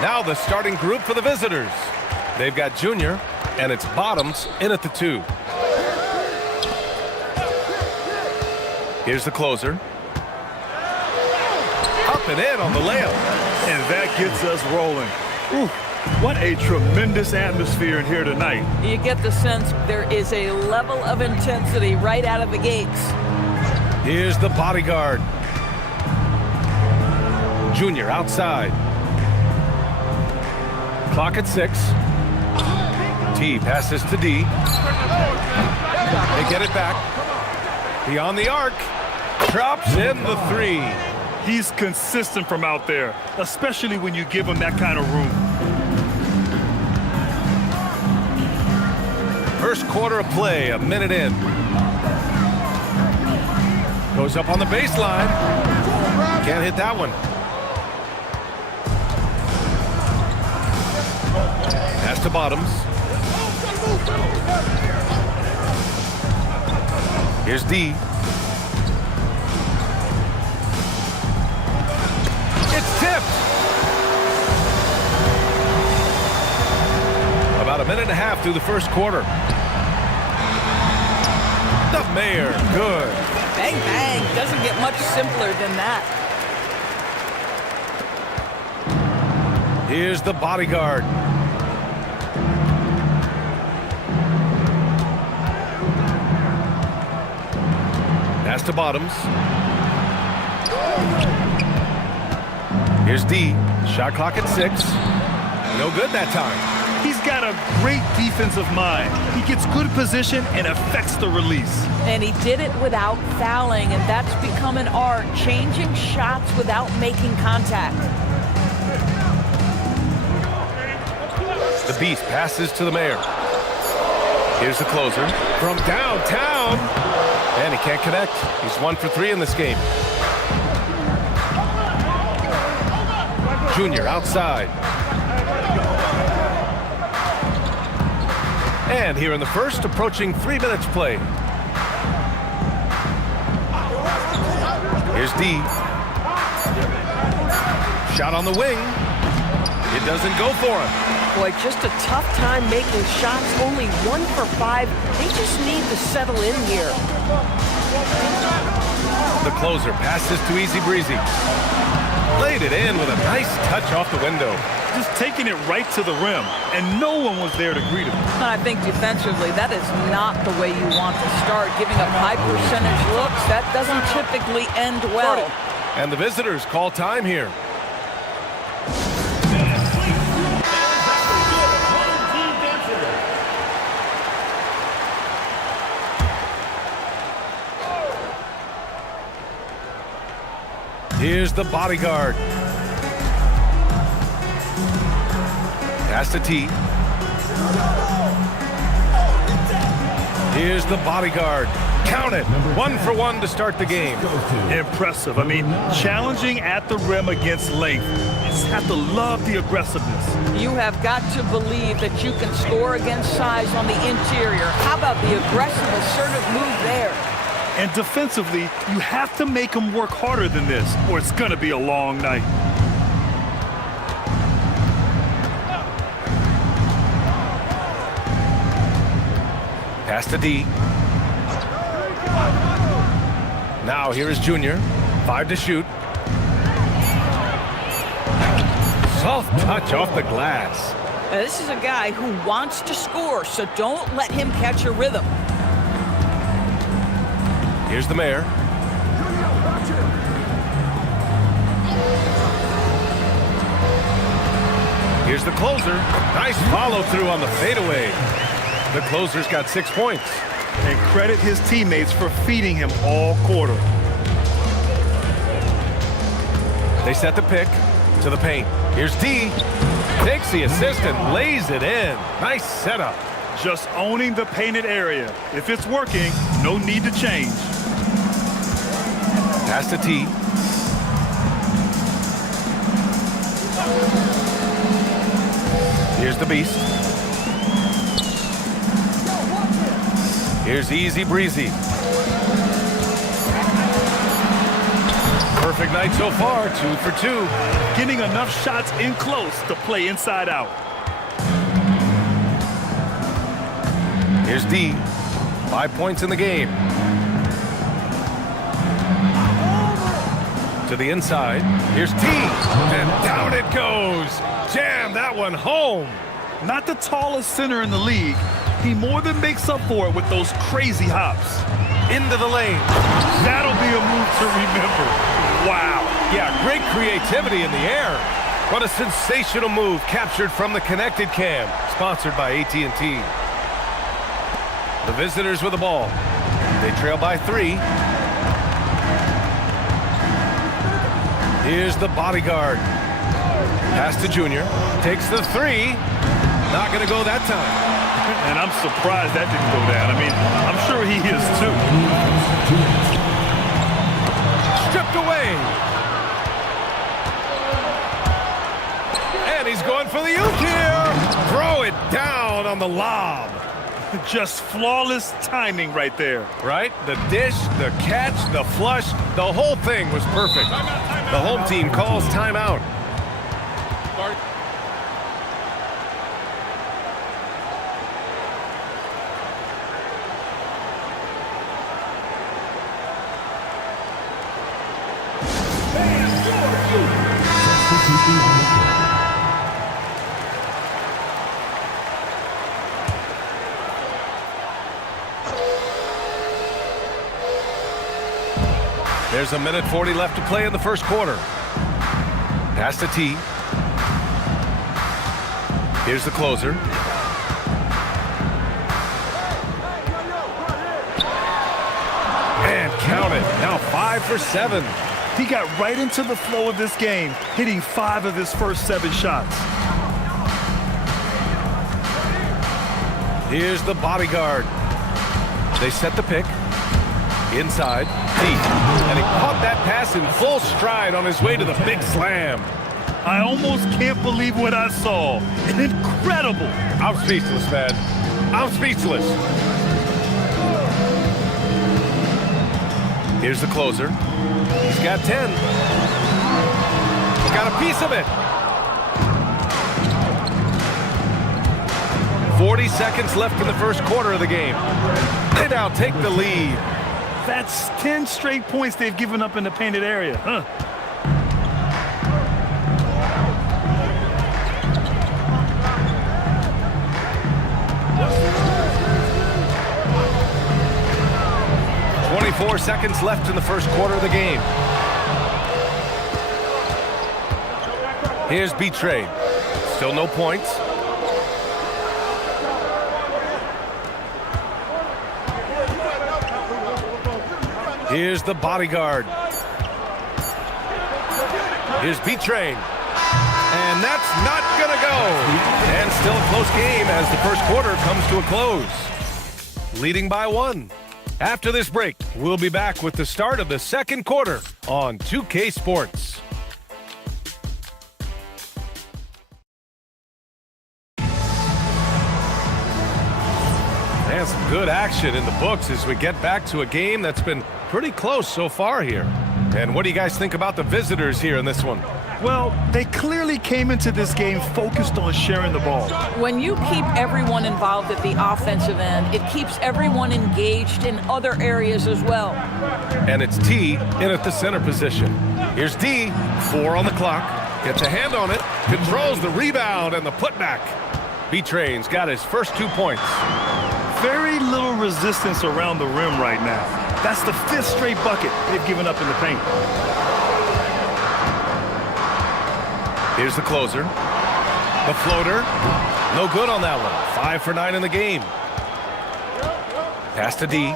Now the starting group for the visitors. They've got Junior, and it's Bottoms in at the 2. Here's the closer. Up and in on the layup. And that gets us rolling. Ooh, what a tremendous atmosphere in here tonight. You get the sense there is a level of intensity right out of the gates. Here's the bodyguard. Junior outside. Clock at 6. T passes to D. They get it back. Beyond the arc. Drops in the 3. He's consistent from out there, especially when you give him that kind of room. First quarter of play, a minute in. Goes up on the baseline. Can't hit that one. Pass to Bottoms. Here's D. It's tipped. About a minute and a half through the first quarter. The Mayor, good. Bang, bang. Doesn't get much simpler than that. Here's the bodyguard. Pass to Bottoms. Here's D. Shot clock at 6. No good that time. He's got a great defensive mind. He gets good position and affects the release. And he did it without fouling, and that's become an art, changing shots without making contact. The Beast passes to the Mayor. Here's the closer from downtown. And he can't connect. He's 1 for 3 in this game. Junior outside. And here in the first, approaching 3 minutes play. Here's D. Shot on the wing. It doesn't go for him. Boy, just a tough time making shots. Only 1 for 5. They just need to settle in here. The closer passes to Easy Breezy. Laid it in with a nice touch off the window. Just taking it right to the rim, and no one was there to greet him. And I think defensively, that is not the way you want to start. Giving up high percentage looks, that doesn't typically end well. And the visitors call time here. Here's the bodyguard. Pass to T. Here's the bodyguard. Count it. 1 for 1 to start the game. Impressive. I mean, challenging at the rim against length. You just have to love the aggressiveness. You have got to believe that you can score against size on the interior. How about the aggressive, assertive move there? And defensively, you have to make them work harder than this, or it's going to be a long night. Pass to D. Now here is Junior. 5 to shoot. Soft touch off the glass. Now, this is a guy who wants to score, so don't let him catch a rhythm. Here's the mayor. Here's the closer. Nice follow through on the fadeaway. The closer's got 6 points. And credit his teammates for feeding him all quarter. They set the pick to the paint. Here's D. Takes the assist and lays it in. Nice setup. Just owning the painted area. If it's working, no need to change. Pass to T. Here's the beast. Here's Easy Breezy. Perfect night so far, 2 for 2. Getting enough shots in close to play inside out. Here's D. 5 points in the game. To the inside. Here's T. And down it goes. Jam that one home. Not the tallest center in the league. He more than makes up for it with those crazy hops. Into the lane. That'll be a move to remember. Wow. Yeah, great creativity in the air. What a sensational move captured from the connected cam. Sponsored by AT&T. The visitors with the ball. They trail by 3. Here's the bodyguard. Pass to Junior. Takes the 3. Not going to go that time. And I'm surprised that didn't go down. I mean, I'm sure he is too. Stripped away. And he's going for the uke here. Throw it down on the lob. Just flawless timing right there. Right? The dish, the catch, the flush, the whole thing was perfect. The home team calls timeout. There's 1:40 left to play in the first quarter. Pass to T. Here's the closer. And count it. Now 5 for 7. He got right into the flow of this game, hitting 5 of his first 7 shots. Here's the bodyguard. They set the pick. Inside, T. And he caught that pass in full stride on his way to the big slam. I almost can't believe what I saw. Incredible. I'm speechless, man. I'm speechless. Here's the closer. He's got 10. He's got a piece of it. 40 seconds left in the first quarter of the game. They now take the lead. That's 10 straight points they've given up in the painted area, huh? .4 seconds left in the first quarter of the game. Here's B-Trade. Still no points. Here's the bodyguard. Here's B-Train. And that's not gonna go. And still a close game as the first quarter comes to a close. Leading by 1. After this break, we'll be back with the start of the second quarter on 2K Sports. And some good action in the books as we get back to a game that's been pretty close so far here. And what do you guys think about the visitors here in this one? Well, they clearly came into this game focused on sharing the ball. When you keep everyone involved at the offensive end, it keeps everyone engaged in other areas as well. And it's T in at the center position. Here's D, 4 on the clock. Gets a hand on it, controls the rebound and the putback. B-Train's got his first 2 points. Very little resistance around the rim right now. That's the 5th straight bucket they've given up in the paint. Here's the closer. The floater. No good on that one. 5 for 9 in the game. Pass to D.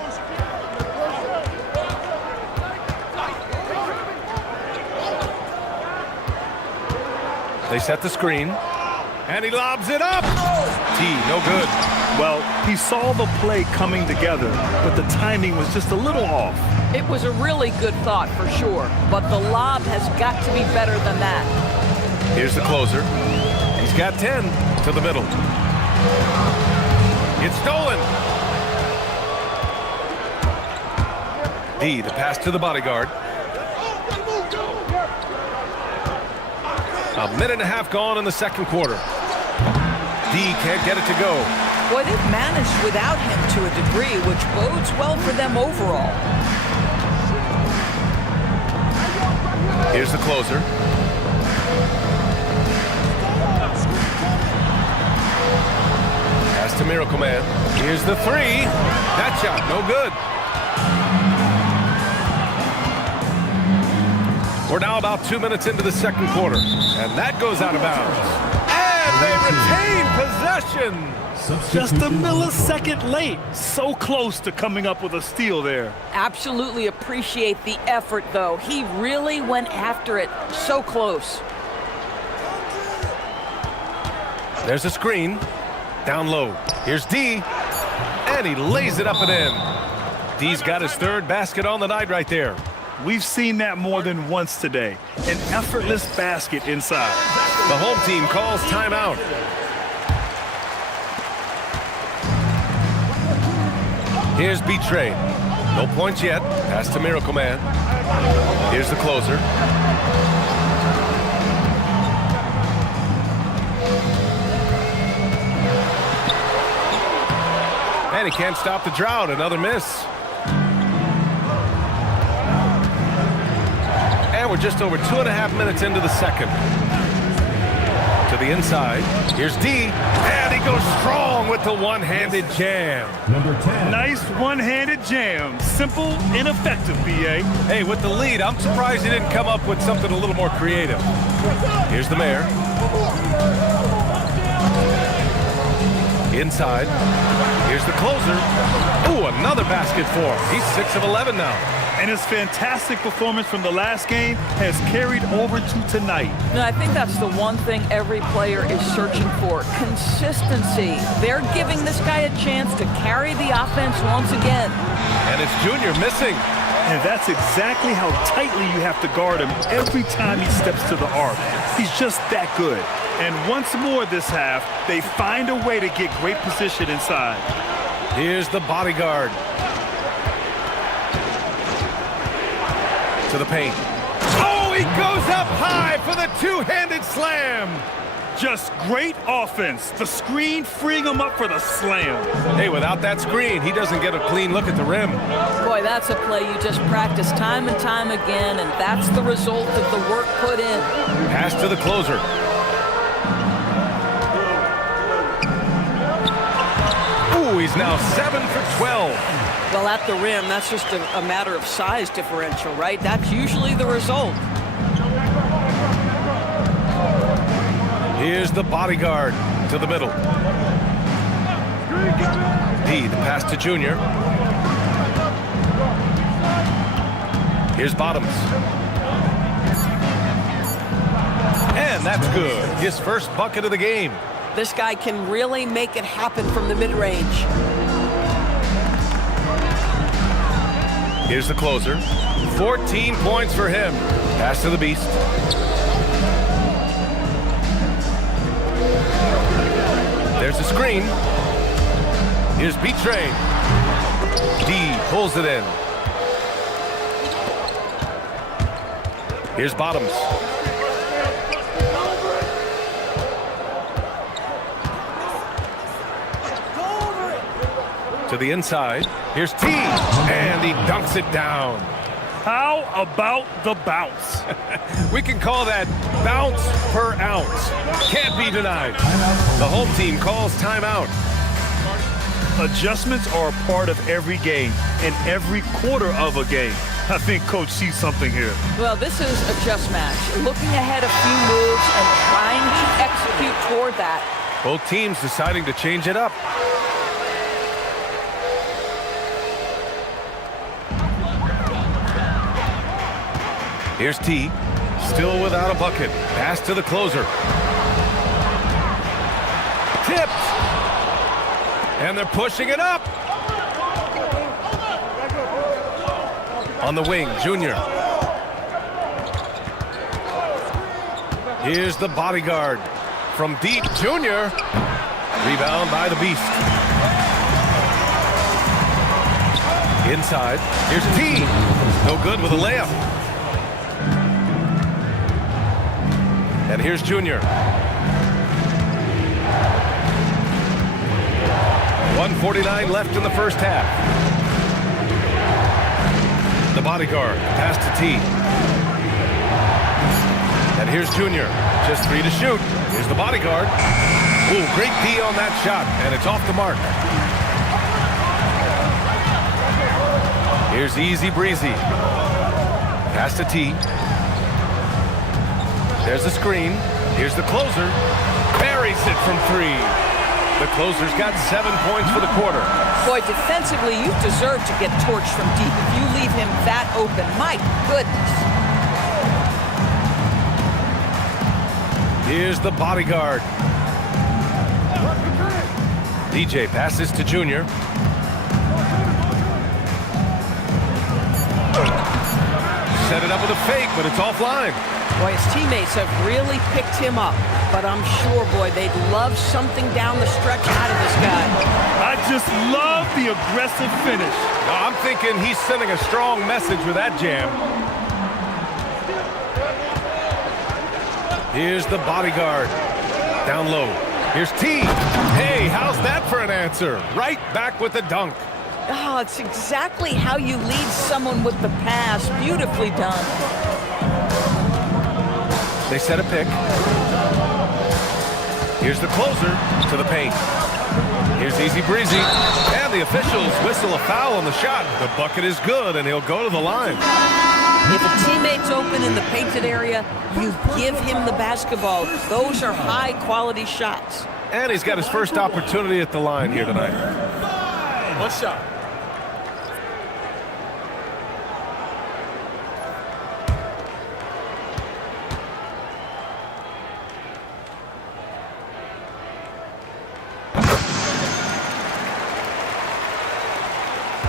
They set the screen. And he lobs it up. T, no good. Well, he saw the play coming together, but the timing was just a little off. It was a really good thought for sure, but the lob has got to be better than that. Here's the closer. He's got 10 to the middle. It's stolen. D, the pass to the bodyguard. A minute and a half gone in the second quarter. D can't get it to go. Boy, they've managed without him to a degree, which bodes well for them overall. Here's the closer. Pass to Miracle Man. Here's the 3. That shot, no good. We're now about 2 minutes into the second quarter, and that goes out of bounds. And they retain possession. Just a millisecond late. So close to coming up with a steal there. Absolutely appreciate the effort, though. He really went after it. So close. There's a screen. Down low. Here's D. And he lays it up and in. D's got his 3rd basket on the night right there. We've seen that more than once today. An effortless basket inside. The home team calls timeout. Here's B-Train. No points yet. Pass to Miracle Man. Here's the closer. And he can't stop the drought. Another miss. And we're just over 2.5 minutes into the second. To the inside. Here's D. And he goes strong with the one-handed jam. Number 10. Nice one-handed jam. Simple and effective, B.A. Hey, with the lead, I'm surprised he didn't come up with something a little more creative. Here's the mayor. Inside. Here's the closer. Ooh, another basket for him. He's 6 of 11 now. And his fantastic performance from the last game has carried over to tonight. No, I think that's the one thing every player is searching for. Consistency. They're giving this guy a chance to carry the offense once again. And it's Junior missing. And that's exactly how tightly you have to guard him every time he steps to the arc. He's just that good. And once more this half, they find a way to get great position inside. Here's the bodyguard. To the paint. Oh, he goes up high for the two-handed slam. Just great offense. The screen freeing him up for the slam. Hey, without that screen, he doesn't get a clean look at the rim. Boy, that's a play you just practice time and time again, and that's the result of the work put in. Pass to the closer. Ooh, he's now 7 for 12. Well, at the rim, that's just a matter of size differential, right? That's usually the result. Here's the bodyguard to the middle. D, the pass to Junior. Here's Bottoms. And that's good. His first bucket of the game. This guy can really make it happen from the mid-range. Here's the closer. 14 points for him. Pass to the Beast. There's the screen. Here's B-Train. D pulls it in. Here's Bottoms. To the inside. Here's T, and he dunks it down. How about the bounce? We can call that bounce per ounce. Can't be denied. The home team calls timeout. Adjustments are a part of every game and every quarter of a game. I think Coach sees something here. Well, this is a just match. Looking ahead a few moves and trying to execute toward that. Both teams deciding to change it up. Here's T, still without a bucket. Pass to the closer. Tipped. And they're pushing it up. On the wing, Junior. Here's the bodyguard. From deep, Junior. Rebound by the Beast. Inside, here's T. No good with a layup. And here's Junior. 1:49 left in the first half. The bodyguard, pass to T. And here's Junior, just 3 to shoot. Here's the bodyguard. Ooh, great D on that shot, and it's off the mark. Here's Easy Breezy. Pass to T. There's the screen. Here's the closer. Buries it from 3. The closer's got 7 points for the quarter. Boy, defensively, you deserve to get torched from deep if you leave him that open. My goodness. Here's the bodyguard. DJ passes to Junior. Set it up with a fake, but it's offline. Boy, his teammates have really picked him up. But I'm sure, boy, they'd love something down the stretch out of this guy. I just love the aggressive finish. I'm thinking he's sending a strong message with that jam. Here's the bodyguard. Down low. Here's T. Hey, how's that for an answer? Right back with the dunk. Oh, it's exactly how you lead someone with the pass. Beautifully done. They set a pick. Here's the closer to the paint. Here's Easy Breezy. And the officials whistle a foul on the shot. The bucket is good, and he'll go to the line. If a teammate's open in the painted area, you give him the basketball. Those are high-quality shots. And he's got his first opportunity at the line here tonight. One shot.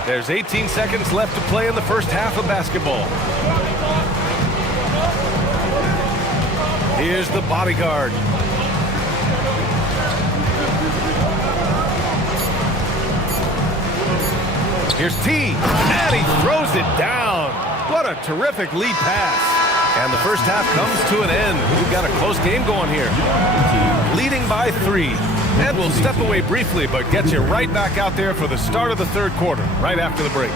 There's 18 seconds left to play in the first half of basketball. Here's the bodyguard. Here's T, and he throws it down. What a terrific lead pass. And the first half comes to an end. We've got a close game going here. Leading by 3. And we'll step away briefly, but get you right back out there for the start of the third quarter, right after the break.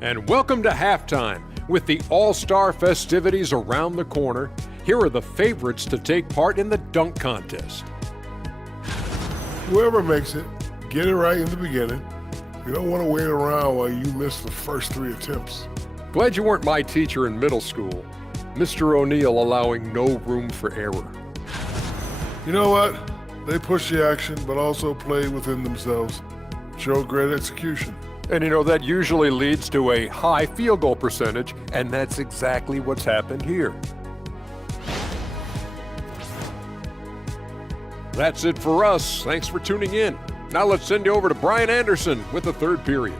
And welcome to halftime. With the All-Star festivities around the corner, here are the favorites to take part in the dunk contest. Whoever makes it, get it right in the beginning. You don't want to wait around while you miss the first 3 attempts. Glad you weren't my teacher in middle school. Mr. O'Neill allowing no room for error. You know what? They push the action, but also play within themselves. Show great execution. And you know, that usually leads to a high field goal percentage, and that's exactly what's happened here. That's it for us. Thanks for tuning in. Now let's send you over to Brian Anderson with the third period.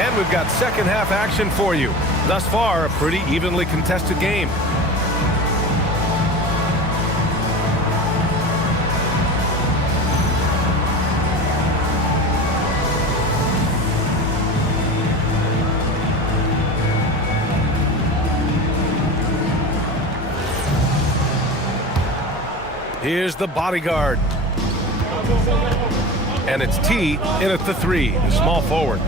And we've got second half action for you. Thus far, a pretty evenly contested game. Here's the bodyguard. And it's T in at the 3, the small forward.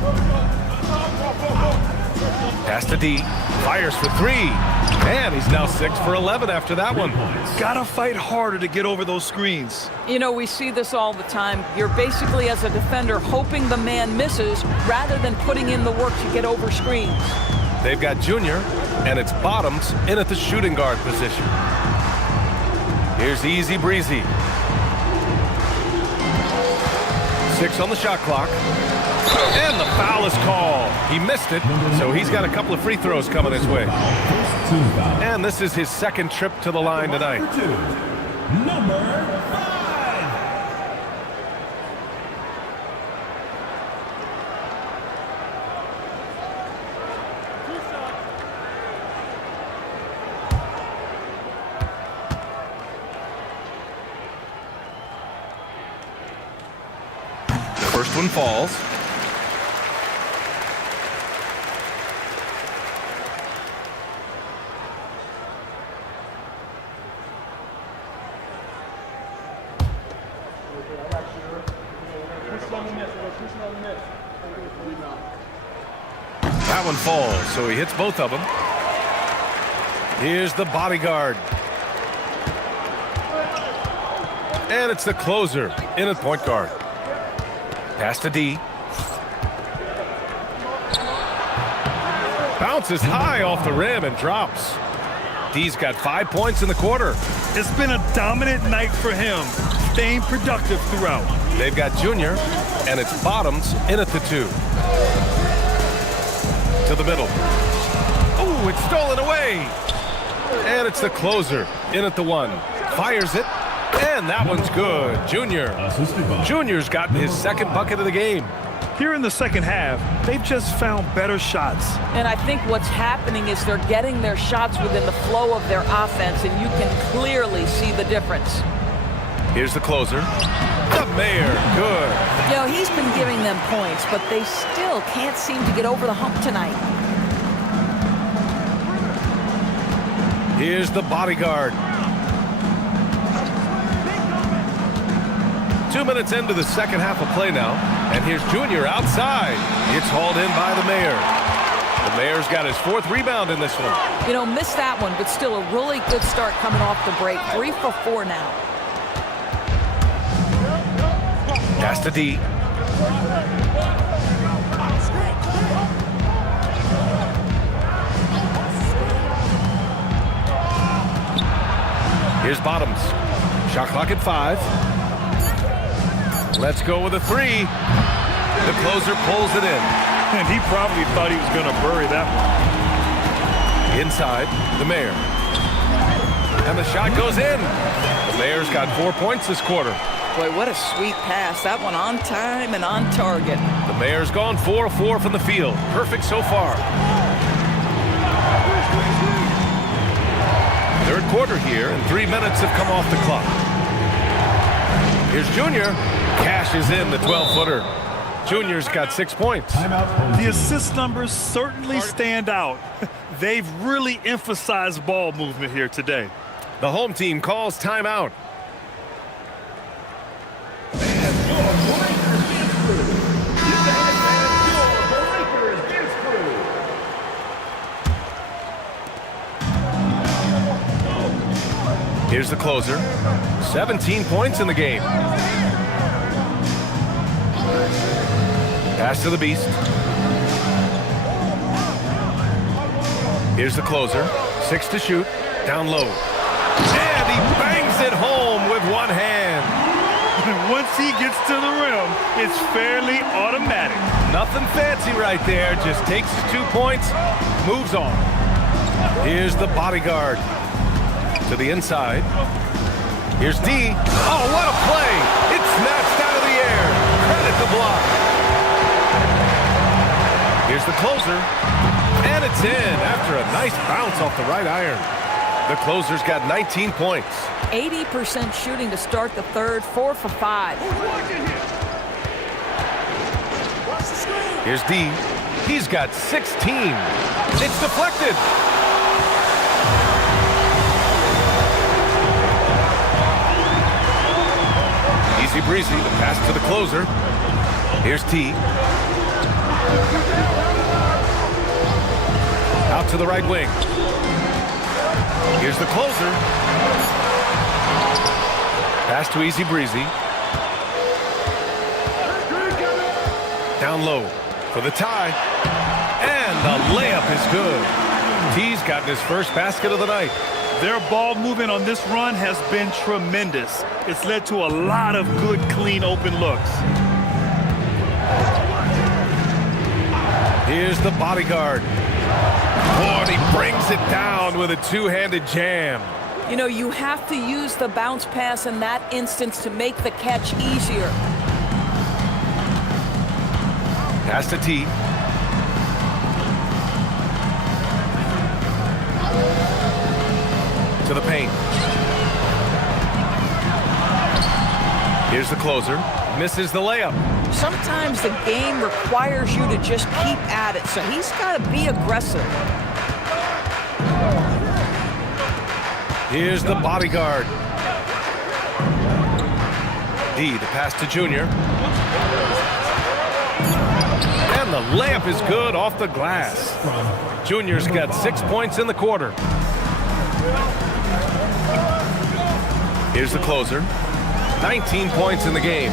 Pass to D, fires for 3, and he's now 6 for 11 after that one. Gotta fight harder to get over those screens. You know, we see this all the time. You're basically, as a defender, hoping the man misses rather than putting in the work to get over screens. They've got Junior, and it's Bottoms in at the shooting guard position. Here's Easy Breezy. 6 on the shot clock. And the foul is called. He missed it, so he's got a couple of free throws coming his way. And this is his second trip to the line tonight. Number 5. First one falls. That one falls, so he hits both of them. Here's the bodyguard. And it's the closer in at point guard. Pass to D. Bounces high off the rim and drops. D's got 5 points in the quarter. It's been a dominant night for him, staying productive throughout. They've got Junior, and it's Bottoms in at the 2. To the middle. Oh, it's stolen away. And it's the closer in at the 1. Fires it. And that one's good. Junior's gotten his second bucket of the game. Here in the second half, they've just found better shots. And I think what's happening is they're getting their shots within the flow of their offense, and you can clearly see the difference. Here's the closer. The Mayor, good. You know, he's been giving them points, but they still can't seem to get over the hump tonight. Here's the bodyguard. 2 minutes into the second half of play now, and here's Junior outside. It's hauled in by the Mayor. The Mayor's got his 4th rebound in this one. You know, missed that one, but still a really good start coming off the break. 3 for 4 now. Pass to D. Here's Bottoms. Shot clock at 5. Let's go with a 3. The closer pulls it in. And he probably thought he was going to bury that one. Inside, the Mayor. And the shot goes in. The Mayor's got 4 points this quarter. Boy, what a sweet pass. That one on time and on target. The Mayor's gone 4 of 4 from the field. Perfect so far. Third quarter here, and 3 minutes have come off the clock. Here's Junior. Cashes in the 12-footer. Junior's got 6 points. The assist numbers certainly stand out. They've really emphasized ball movement here today. The home team calls timeout. Here's the closer. 17 points in the game. Pass to the Beast. Here's the closer. 6 to shoot. Down low. And he bangs it home with one hand. once he gets to the rim, it's fairly automatic. Nothing fancy right there. Just takes his 2 points, moves on. Here's the bodyguard to the inside. Here's D. Oh, what a play! It's snatched out of the air. Credit the block. Here's the closer. And it's in after a nice bounce off the right iron. The closer's got 19 points. 80% shooting to start the third, 4 for 5. Here's D. He's got 16. It's deflected. Easy breezy, the pass to the closer. Here's T. Out to the right wing. Here's the closer. Pass to Easy Breezy. Down low for the tie. And the layup is good. T's gotten his first basket of the night. Their ball movement on this run has been tremendous. It's led to a lot of good, clean, open looks. Here's the bodyguard. Oh, and he brings it down with a two-handed jam. You know, you have to use the bounce pass in that instance to make the catch easier. Pass to T. To the paint. Here's the closer. Misses the layup. Sometimes the game requires you to just keep at it, so he's got to be aggressive. Here's the bodyguard. D, the pass to Junior. And the layup is good off the glass. Junior's got 6 points in the quarter. Here's the closer. 19 points in the game.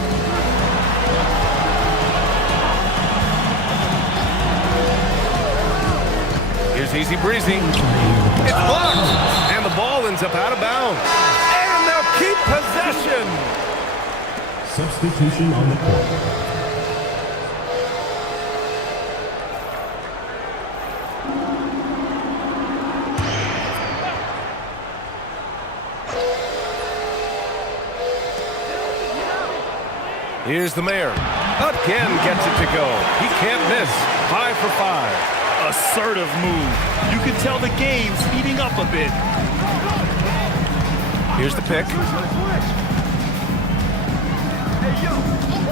Here's Easy Breezy. It's blocked. And the ball ends up out of bounds. And they'll keep possession. Substitution on the court. Here's the mayor. Again gets it to go. He can't miss. 5 for 5. Assertive move. You can tell the game's heating up a bit. Here's the pick.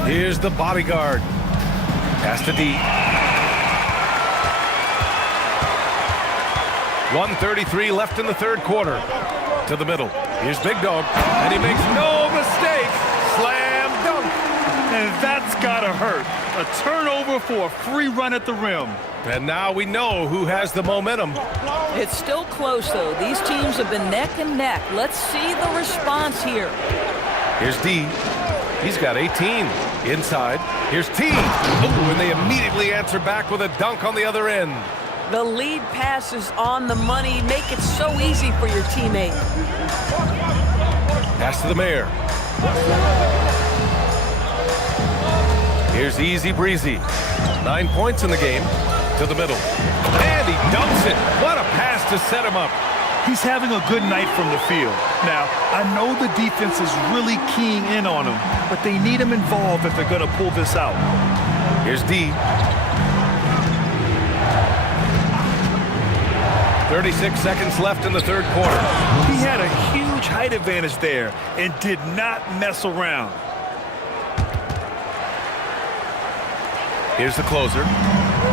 Here's the bodyguard. Pass to D. 1:33 left in the third quarter. To the middle. Here's Big Dog. And he makes no mistake. Slam dunk. And that's gotta hurt. A turnover for a free run at the rim. And now we know who has the momentum. It's still close, though. These teams have been neck and neck. Let's see the response here. Here's D. He's got 18. Inside. Here's T. Oh, and they immediately answer back with a dunk on the other end. The lead pass is on the money. Make it so easy for your teammate. Pass to the mayor. Here's Easy Breezy. 9 points in the game. To the middle. And he dunks it. What a pass to set him up. He's having a good night from the field. Now, I know the defense is really keying in on him, but they need him involved if they're going to pull this out. Here's D. 36 seconds left in the third quarter. He had a huge height advantage there and did not mess around. Here's the closer.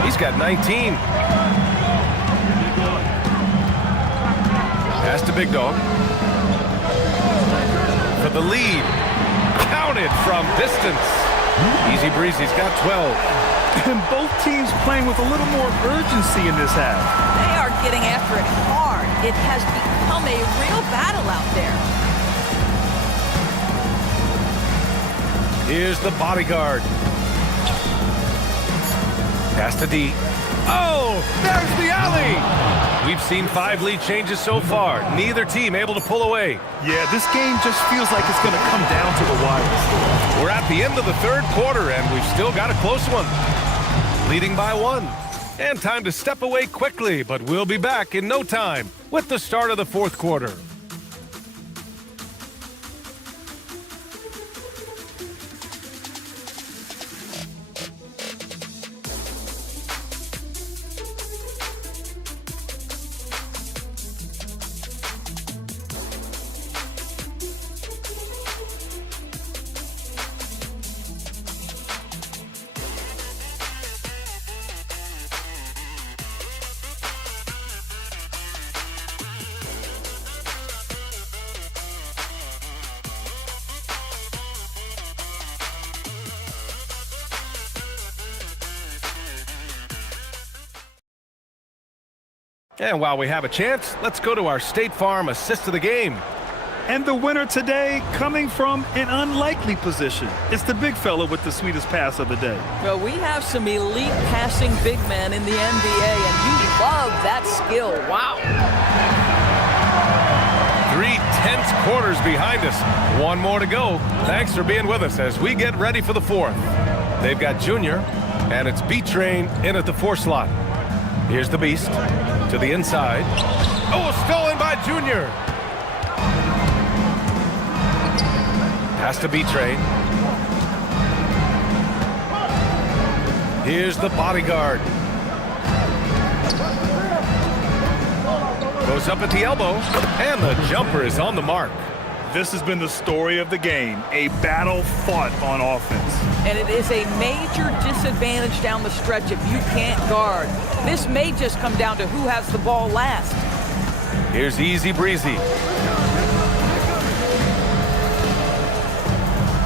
He's got 19. Pass to Big Dog. For the lead. Counted from distance. Easy Breezy's got 12. And both teams playing with a little more urgency in this half. They are getting after it hard. It has become a real battle out there. Here's the bodyguard. Pass to D. Oh, there's the alley! We've seen 5 lead changes so far. Neither team able to pull away. Yeah, this game just feels like it's going to come down to the wire. We're at the end of the third quarter, and we've still got a close one. Leading by 1. And time to step away quickly, but we'll be back in no time with the start of the fourth quarter. And while we have a chance, let's go to our State Farm assist of the game. And the winner today coming from an unlikely position. It's the big fella with the sweetest pass of the day. Well, we have some elite passing big men in the NBA, and you love that skill. Wow. 3 tense quarters behind us. One more to go. Thanks for being with us as we get ready for the fourth. They've got Junior, and it's B-Train in at the 4 slot. Here's the Beast to the inside. Oh, stolen by Junior. Pass to B-Train. Here's the bodyguard. Goes up at the elbow, and the jumper is on the mark. This has been the story of the game, a battle fought on offense. And it is a major disadvantage down the stretch if you can't guard. This may just come down to who has the ball last. Here's Easy Breezy.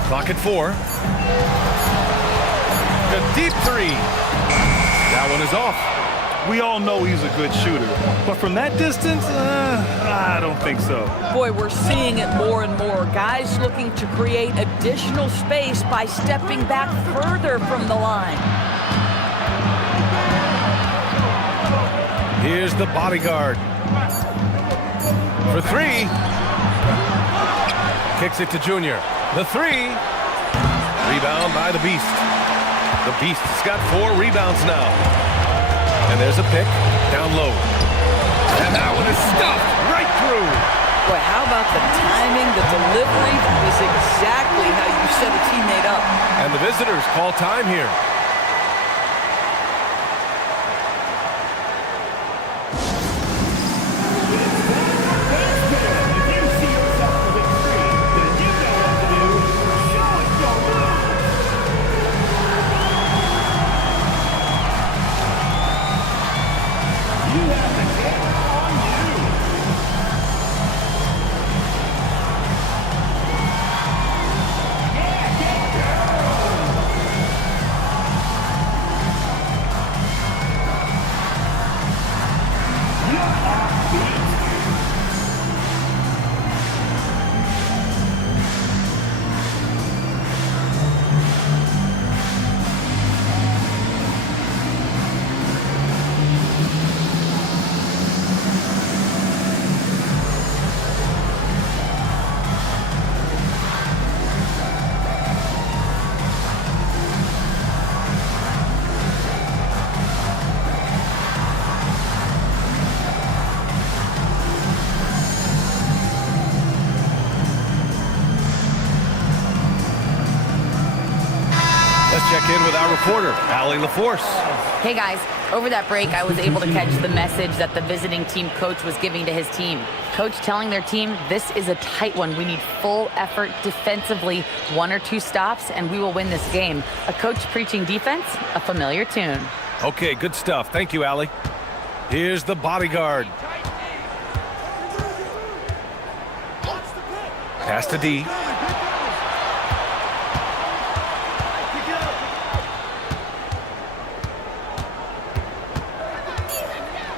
Clock at 4. The deep 3. That one is off. We all know he's a good shooter, but from that distance, I don't think so. Boy, we're seeing it more and more. Guys looking to create additional space by stepping back further from the line. Here's the bodyguard. For 3. Kicks it to Junior. The 3. Rebound by the Beast. The Beast's got 4 rebounds now. And there's a pick down low. And that one is stuffed right through. Boy, how about the timing, the delivery? That was exactly how you set a teammate up. And the visitors call time here. Let's check in with our reporter, Allie LaForce. Hey guys, over that break I was able to catch the message that the visiting team coach was giving to his team. Coach telling their team, this is a tight one. We need full effort defensively, 1 or 2 stops, and we will win this game. A coach preaching defense, a familiar tune. Okay, good stuff. Thank you, Allie. Here's the bodyguard. Pass to D.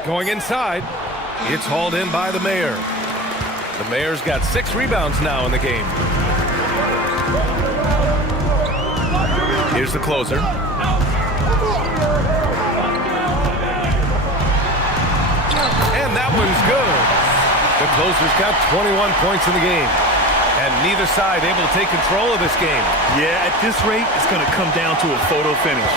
Going inside, it's hauled in by the Mayor. The Mayor's got 6 rebounds now in the game. Here's the closer. And that one's good. The closer's got 21 points in the game. And neither side able to take control of this game. Yeah, at this rate, it's going to come down to a photo finish.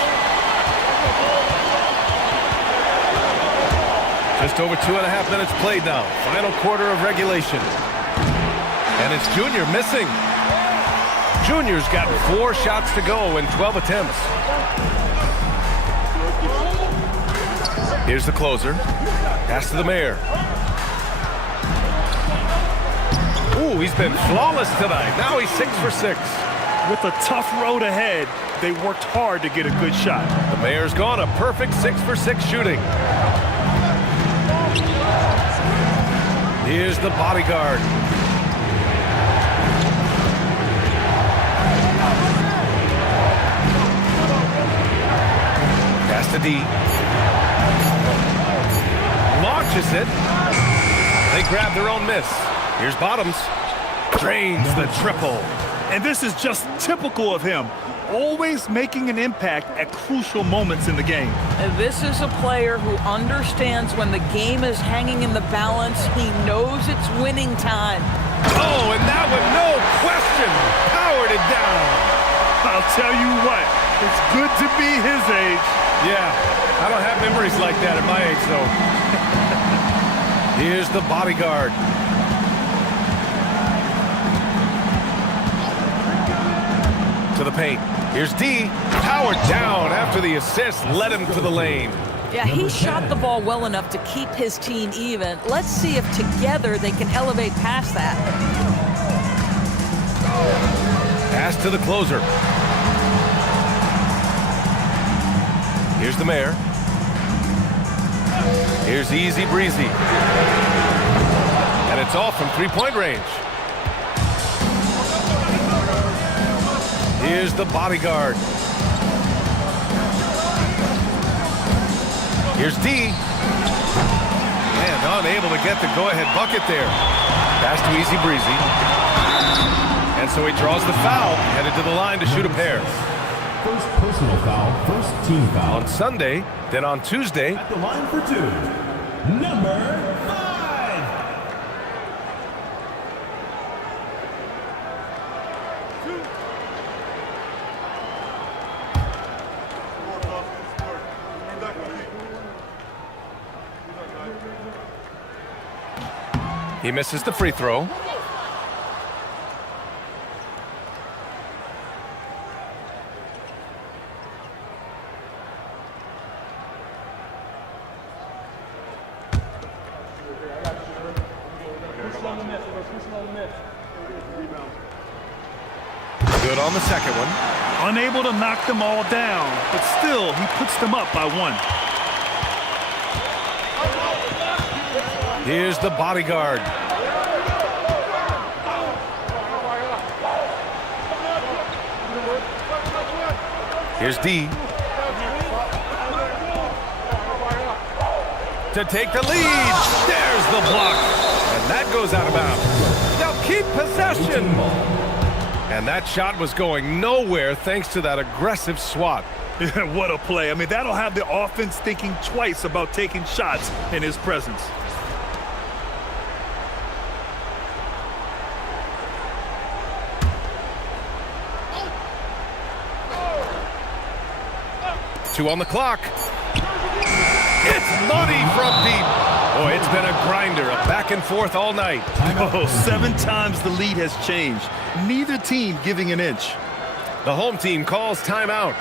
Just over 2.5 minutes played now. Final quarter of regulation. And it's Junior missing. Junior's got 4 shots to go in 12 attempts. Here's the closer. Pass to the mayor. Ooh, he's been flawless tonight. Now he's 6 for 6. With a tough road ahead, they worked hard to get a good shot. The mayor's gone a perfect 6 for 6 shooting. Here's the bodyguard. Pass to D. Launches it. They grab their own miss. Here's Bottoms. Drains the triple. And this is just typical of him. Always making an impact at crucial moments in the game. This is a player who understands when the game is hanging in the balance. He knows it's winning time. Oh, and that one, no question, powered it down. I'll tell you what, it's good to be his age. Yeah, I don't have memories like that at my age, though. Here's the bodyguard. To the paint. Here's D. Powered down after the assist led him to the lane. Yeah, he shot the ball well enough to keep his team even. Let's see if together they can elevate past that. Pass to the closer. Here's the mayor. Here's Easy Breezy. And it's off from three-point range. Here's the bodyguard. Here's D. And unable to get the go-ahead bucket there. Pass to Easy Breezy. And so he draws the foul, headed to the line to shoot a pair. First personal foul, first team foul. On Sunday, then on Tuesday. At the line for 2, number 5. He misses the free throw. Good on the second one. Unable to knock them all down, but still, he puts them up by 1. Here's the bodyguard. Here's D. To take the lead. There's the block. And that goes out of bounds. They'll keep possession. And that shot was going nowhere thanks to that aggressive swat. What a play. I mean, that'll have the offense thinking twice about taking shots in his presence. Two on the clock. It's money from deep. Boy, it's been a grinder, a back and forth all night. Oh, 7 times the lead has changed. Neither team giving an inch. The home team calls timeout.